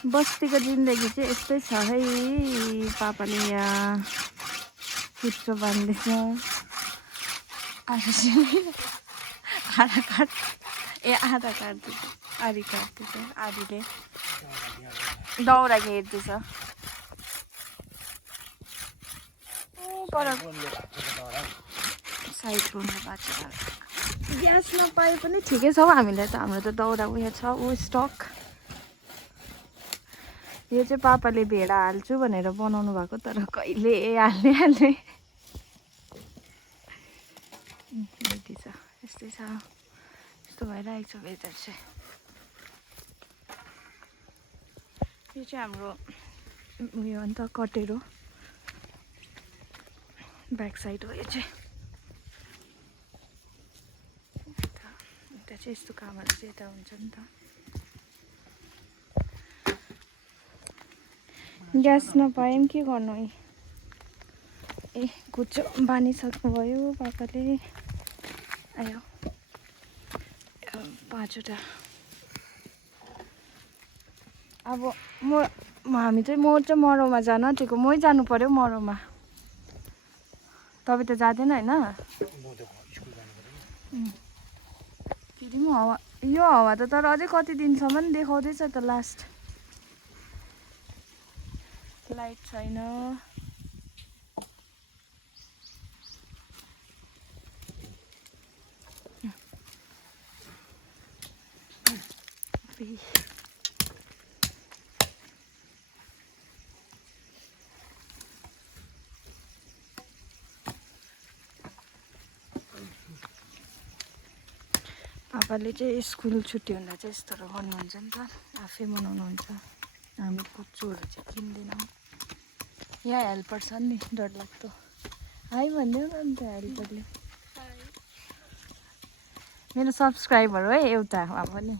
बस्तीको जिन्दगी चाहिँ यस्तै छ है। पापाले यहाँ कुच्चो बान्दैछ। आधा काट्दैछ, आधी काट्दैछ, आधीले दाउरा घेर्दैछ। पर साइड रुममा बाँचेर ग्यास नपाए पनि ठिकै छ हौ हामीलाई त। हाम्रो त दाउरा उयो छ स्टक। यो चाहिँ पापाले भेडा हाल्छु भनेर बनाउनु भएको, तर कहिले हाल्ने यति छ, यस्तै छ, यस्तो भइरहेको छ वेदर चाहिँ। यो चाहिँ हाम्रो उयो हो नि त, कटेरो ब्याक साइड हो यो चाहिँ। यता चाहिँ यस्तो कामहरू चाहिँ यता हुन्छ नि त। ग्यास नपाए पनि के गर्नु है। ए कुचो बानिसक्नुभयो पापाले। आयो 5वटा। अब हामी चाहिँ म चाहिँ मरौमा जान आँटेको। मै जानु पर्यो मरौमा। तपाईँ त जाँदैन होइन? फेरि म हावा, यो हावा त तर अझै कति दिनसम्म देखाउँदैछ त। लास्ट लाइट छैन। पापाले चाहिँ स्कुल छुट्टी हुँदा चाहिँ यस्तोहरू गर्नुहुन्छ नि त, आफै बनाउनुहुन्छ। हामी कुच्चोहरू चाहिँ किन्दैनौँ। यहाँ हेल्पर छ नि, डरलाग्दो। हाई भनिदेऊ न अन्त हेल्परले। मेरो सब्सक्राइबर हो है एउटा अब पनि।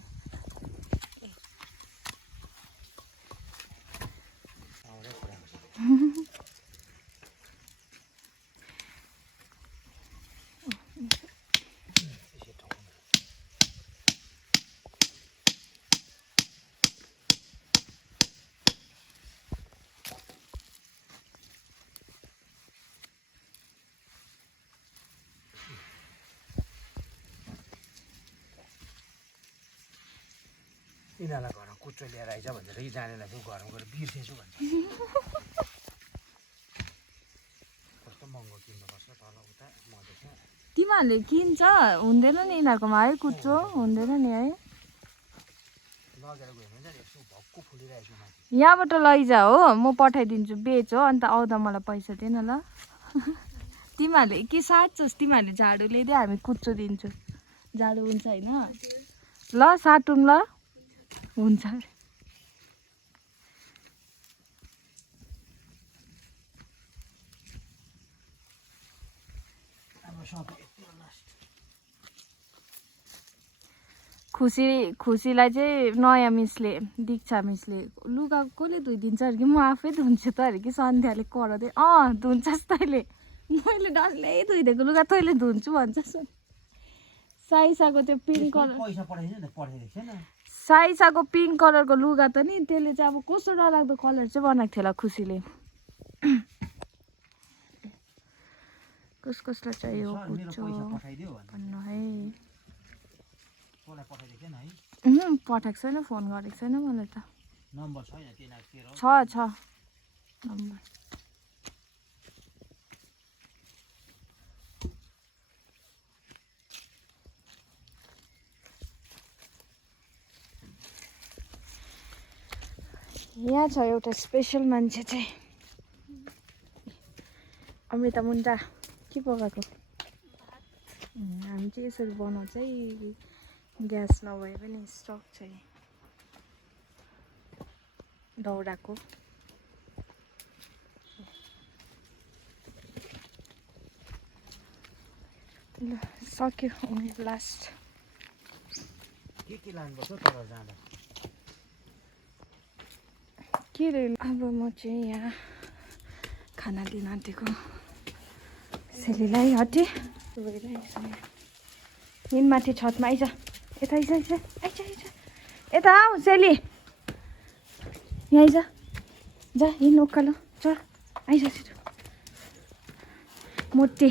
यिनीहरूलाई घरमा कुच्चो लिएर आइज भनेर कि जानेलाई चाहिँ घरमा गएर बिर्सेछु भन्छ। कस्तो महँगो किन्नुपर्छ तल उता मधेसमा। तिमीहरूले किन्छ हुँदैन नि यिनीहरूकोमा है कुच्चो, हुँदैन नि है। लगेर गयो भने चाहिँ यसो भक्कु फुलिरहेको माथि। यहाँबाट लैजा हो, म पठाइदिन्छु, बेच हो। अन्त आउँदा मलाई पैसा दिएन ल। तिमीहरूले के साट्छस्? तिमीहरूले झाडु ल्याइदियो, हामी कुच्चो दिन्छु। झाडु हुन्छ होइन? ल साटौँ ल। हुन्छ। खुसीलाई चाहिँ नयाँ मिसले, दीक्षा मिसले लुगा कसले धोइदिन्छ अरे कि म आफै धुन्छु त अरे कि सन्ध्याले कराउँदै। धुन्छस् तैँले? मैले डल्लै धोइदिएको लुगा तैँले धुन्छु भन्छस्। साइसाको त्यो पिङ्क कलर, साइसाको पिङ्क कलरको लुगा त नि त्यसले चाहिँ अब कस्तो डरलाग्दो कलर चाहिँ बनाएको थियो होला खुसीले। कसलाई चाहियो कुच्चो भन्नु है। पठाएको छैन, फोन गरेको छैन मलाई त। नम्बर छैन छ नम्बर। यहाँ छ एउटा स्पेसल मान्छे चाहिँ, अमृता मुन्टा। के पकाएको? हामी चाहिँ यसरी बनाउँछ है, ग्यास नभए पनि स्टक चाहिँ दाउराको। ल सक्यो लास्ट। के लानुपर्छ तर जाँदा के रे? अब म चाहिँ यहाँ खाना दिन आँटेको। सेलीलाई हटे हिँड माथि छतमा। आइज यता, आइज यता आऊ सेली। यहाँ आइज जा हिँड्नु उकालो चल आइज छिटो मोटे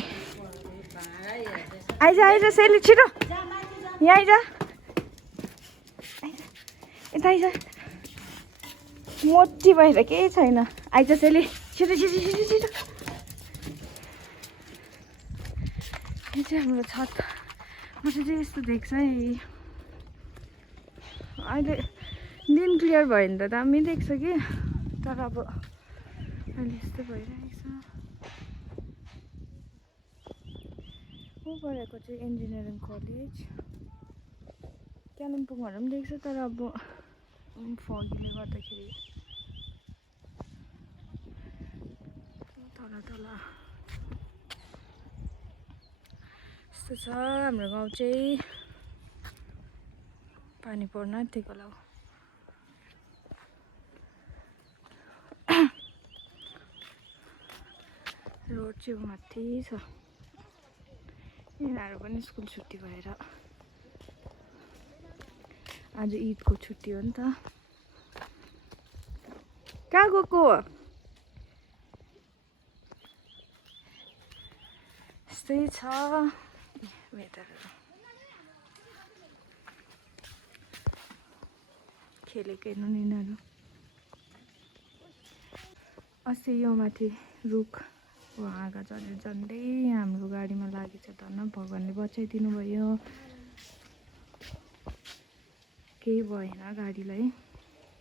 आइज सेली छिटो यहाँ आइज यता आइज मोटी भएर केही छैन आइज सेली छिटो छिटो छिटो छिटो यो चाहिँ हाम्रो छत म चाहिँ यस्तो देख्छ है अहिले दिन क्लियर भयो भने त दामी देख्छ कि तर अब अहिले यस्तो भइरहेको छ ऊ पढेको चाहिँ इन्जिनियरिङ कलेज कालिम्पोङहरू पनि देख्छ तर अब फगीले गर्दाखेरि तल तल यस्तो छ हाम्रो गाउँ चाहिँ पानी पर्न आँटेको होला रोड चाहिँ माथि छ यिनीहरू पनि स्कुल छुट्टी भएर आज ईदको छुट्टी हो नि त कहाँ गएको यस्तै छ वेदरहरू खेलेको हेर्नु नि यिनीहरू अस्ति यो माथि रुख हाँगा झरेर झन्डै हाम्रो गाडीमा लागेछ धन्न भगवान्ले बचाइदिनु भयो केही भएन गाडीलाई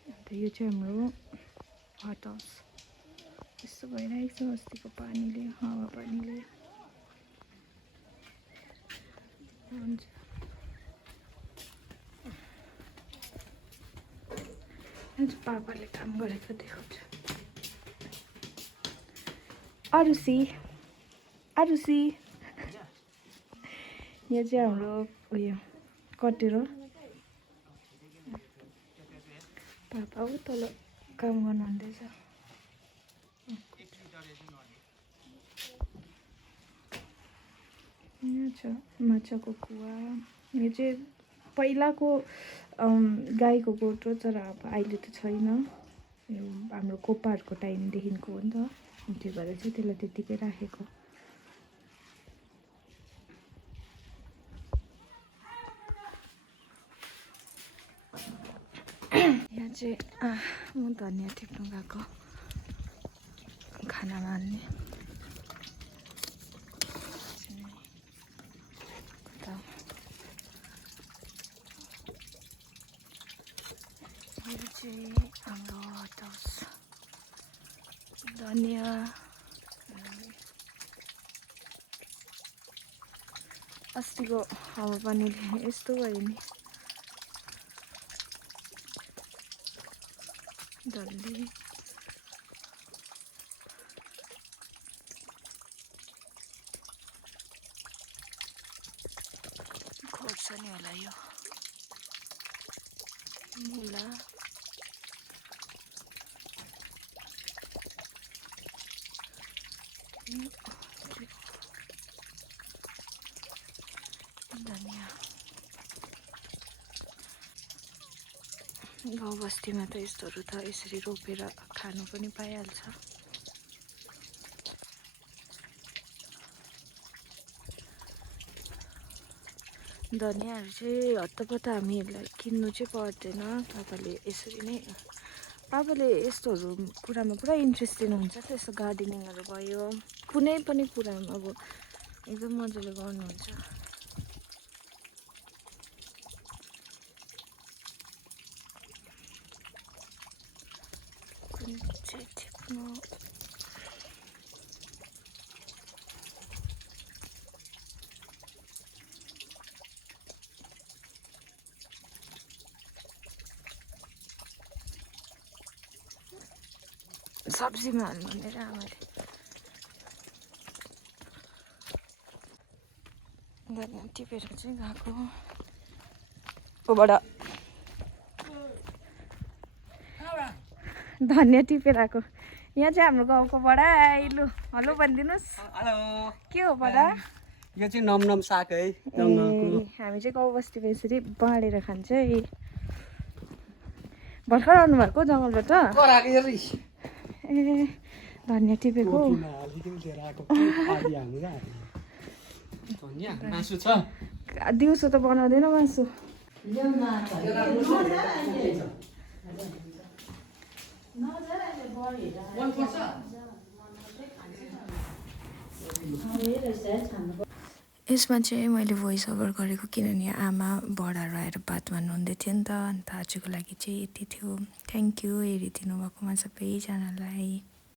अन्त यो चाहिँ हाम्रो हट हाउस यस्तो भइरहेको छ अस्तिको पानीले हावा पानीले हुन्छ पापाले काम गरेको देखाउँछ अरुसी अरुसी यो चाहिँ हाम्रो उयो कटेरो पापा ऊ तल काम गर्नु हुँदैछ यहाँ छ माछाको कुवा यो चाहिँ पहिलाको गाईको गोठो तर अब अहिले त छैन यो हाम्रो कोपाहरूको टाइमदेखिको हो नि त त्यो भएर चाहिँ त्यसलाई त्यतिकै राखेको यहाँ चाहिँ म धनियाँ टिप्नु गएको खानामा हाल्ने यो चाहिँ हाम्रो हट हाउस धनियाँ अस्तिको हावापानीले यस्तो भयो नि डल्लै खोर्सानी होला यो मुला धनियाँ गाउँ बस्तीमा त यस्तोहरू त यसरी रोपेर खानु पनि पाइहाल्छ धनियाँहरू चाहिँ हत्तपत्त हामीहरूलाई किन्नु चाहिँ पर्दैन पापाले यसरी नै पापाले यस्तोहरू कुरामा पुरा इन्ट्रेस्ट दिनुहुन्छ त्यस्तो गार्डनिङहरू भयो कुनै पनि कुरामा अब एकदम मजाले गर्नुहुन्छ सब्जीमा हाल्नु भनेर आमाले धनियाँ टिपेर चाहिँ गएको ओबाट धनियाँ टिपेर आएको यहाँ चाहिँ हाम्रो गाउँको बडा लु हेलो भनिदिनुहोस् हेलो के हो बडा यो चाहिँ नमनम साग है जङ्गलको हामी चाहिँ गाउँ बस्तीमा यसरी बाँडेर खान्छ है भर्खर आउनुभएको जङ्गलबाट कराएको यो रिस ए धनियाँ टिपेको मासु छ दिउँसो त बनाउँदैन मासु यसमा चाहिँ मैले भोइस ओभर गरेको किनभने आमा बडाहरू आएर बात मार्नुहुँदै थियो नि त अन्त आजको लागि चाहिँ यति थियो थ्याङ्क यू हेरिदिनु भएकोमा सबैजनालाई